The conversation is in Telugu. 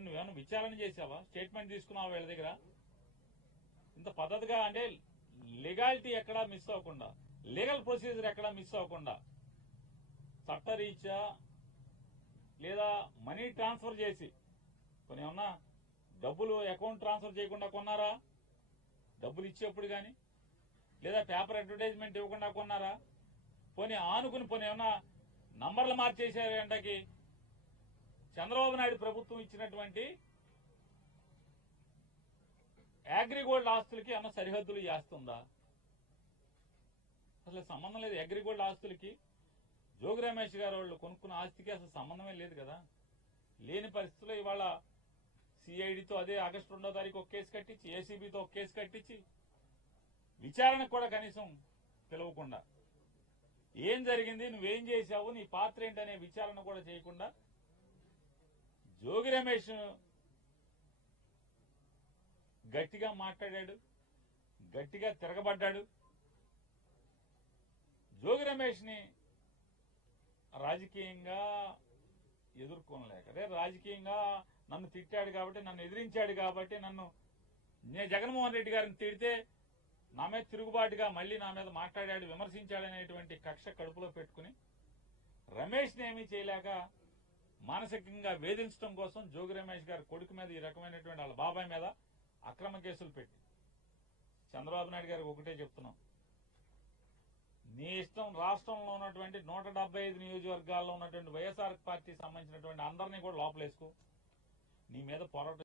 పోనీ నువ్వేమన్నా విచారణ చేసావా? స్టేట్మెంట్ తీసుకున్నావా వీళ్ళ దగ్గర? ఇంత పద్ధతిగా అంటే లీగాలిటీ ఎక్కడా మిస్ అవ్వకుండా, లీగల్ ప్రొసీజర్ ఎక్కడా మిస్ అవ్వకుండా చట్టరీత్యా లేదా మనీ ట్రాన్స్ఫర్ చేసి కొన్ని ఏమన్నా డబ్బులు అకౌంట్ ట్రాన్స్ఫర్ చేయకుండా కొన్నారా? డబ్బులు ఇచ్చేప్పుడు కానీ లేదా పేపర్ అడ్వర్టైజ్మెంట్ ఇవ్వకుండా కొన్నారా? పోనీ ఆనుకుని పోనీ ఏమన్నా నంబర్లు మార్చేశారు ఎండకి చంద్రబాబు నాయుడు ప్రభుత్వం ఇచ్చినటువంటి అగ్రిగోల్డ్ ఆస్తులకి అన్న సరిహద్దులు చేస్తుందా? అసలు సంబంధం లేదు. అగ్రిగోల్డ్ ఆస్తులకి జోగి రమేష్ గారు వాళ్ళు కొనుక్కున్న ఆస్తికి అసలు సంబంధమే లేదు కదా. లేని పరిస్థితుల్లో ఇవాళ సిఐడితో అదే ఆగస్టు 2వ తారీఖు ఒక కేసు కట్టించి, ఏసీబీతో ఒక కేసు కట్టించి విచారణకు కూడా కనీసం పిలవకుండా ఏం జరిగింది, నువ్వేం చేశావు, నీ పాత్ర ఏంటనే విచారణ కూడా చేయకుండా జోగి రమేష్ గట్టిగా మాట్లాడాడు, గట్టిగా తిరగబడ్డాడు. జోగి రమేష్ ని రాజకీయంగా ఎదుర్కోలేక, అదే రాజకీయంగా నన్ను తిట్టాడు కాబట్టి, నన్ను ఎదిరించాడు కాబట్టి, నేను జగన్మోహన్ రెడ్డి గారిని తిడితే నా మీద తిరుగుబాటుగా మళ్లీ నా మీద మాట్లాడాడు, విమర్శించాడనేటువంటి కక్ష కడుపులో పెట్టుకుని రమేష్ ని ఏమీ చేయలేక మానసికంగా వేధించడం కోసం జోగి రమేష్ గారి కొడుకు మీద ఈ రకమైనటువంటి వాళ్ళ బాబాయ్ మీద అక్రమ కేసులు పెట్టి చంద్రబాబు నాయుడు గారికి ఒకటే చెప్తున్నాం, నీ ఇష్టం రాష్ట్రంలో ఉన్నటువంటి 175 నియోజకవర్గాల్లో ఉన్నటువంటి వైఎస్ఆర్ పార్టీ సంబంధించినటువంటి అందరినీ కూడా లోపలేసుకో, నీ మీద పోరాటం